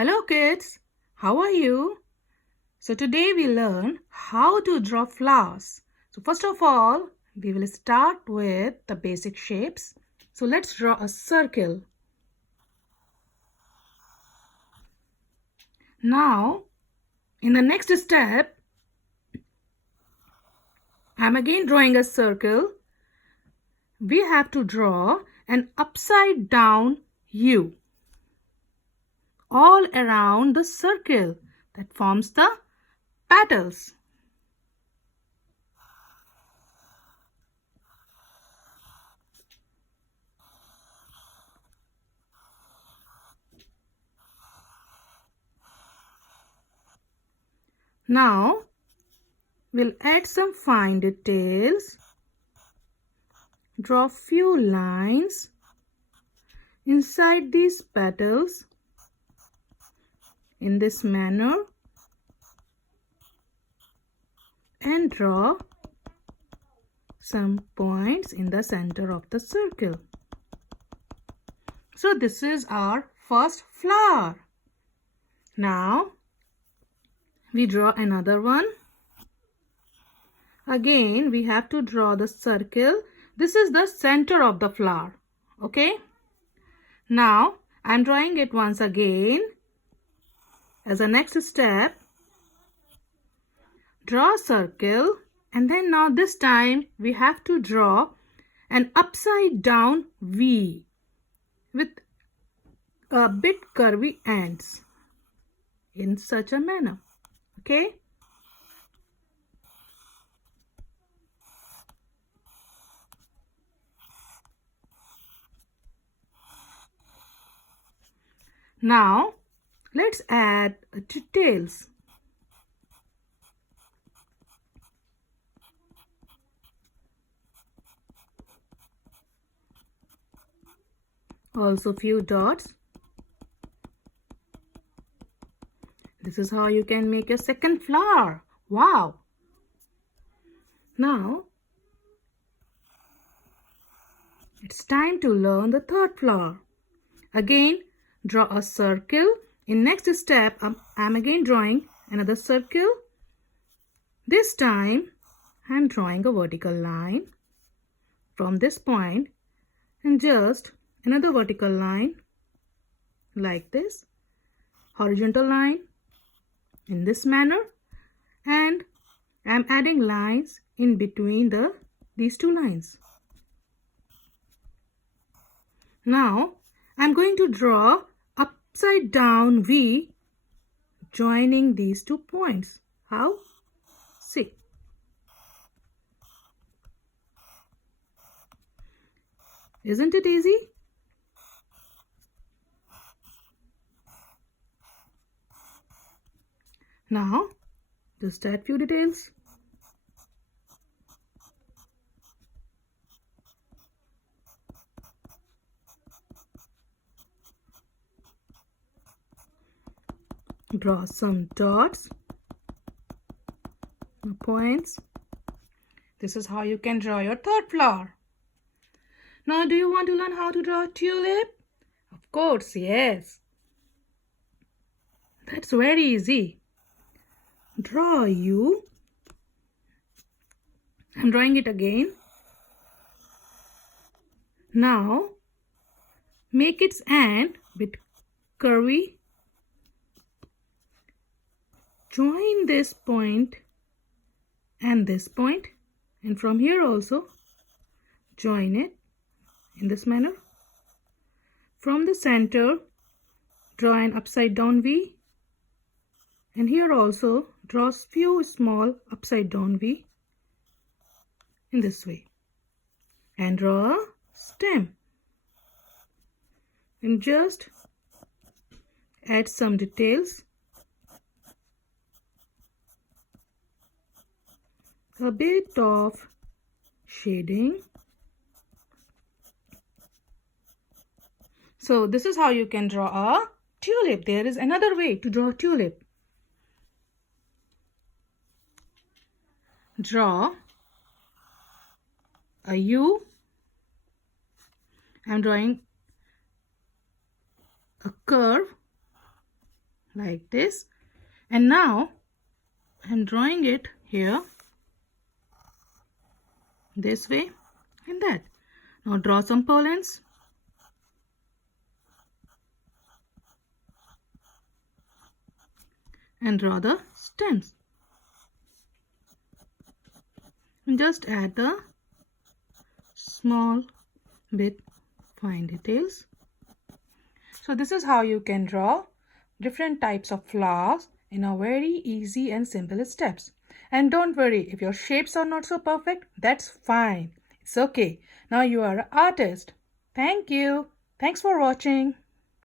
Hello kids, how are you? So today we learn how to draw flowers. So first of all, we will start with the basic shapes. So let's draw a circle. Now, in the next step, I'm again drawing a circle. We have to draw an upside down U all around the circle that forms the petals. Now, we'll add some fine details. Draw few lines inside these petals in this manner and draw some points in the center of the circle. So this is our first flower. Now we draw another one. Again we have to draw the circle. This is the center of the flower. Okay. Now I'm drawing it once again. As a next step, draw a circle, and then now this time we have to draw an upside down V with a bit curvy ends in such a manner. Okay. Now let's add details. Also few dots. This is how you can make a second flower. Wow! Now it's time to learn the third flower. Again draw a circle. In next step I'm again drawing another circle. This time I'm drawing a vertical line from this point and just another vertical line like this, horizontal line in this manner, and I'm adding lines in between these two lines. Now I'm going to draw upside down V joining these 2 points. How? See. Isn't it easy? Now just add few details. Draw some dots, points. This is how you can draw your third flower. Now, do you want to learn how to draw a tulip? Of course, yes. That's very easy. Draw U. I'm drawing it again. Now, make its end bit curvy. Join this point and this point, and from here also join it in this manner. From the center, draw an upside down V, and here also draw few small upside down V in this way, and draw a stem and just add some details. A bit of shading. So this is how you can draw a tulip. There is another way to draw a tulip. Draw a U. I'm drawing a curve like this. And now I'm drawing it here, this way and that. Now draw some pollens. And draw the stems. And just add the small bit fine details. So this is how you can draw different types of flowers in a very easy and simple steps. And don't worry, if your shapes are not so perfect, that's fine. It's okay. Now you are an artist. Thank you. Thanks for watching.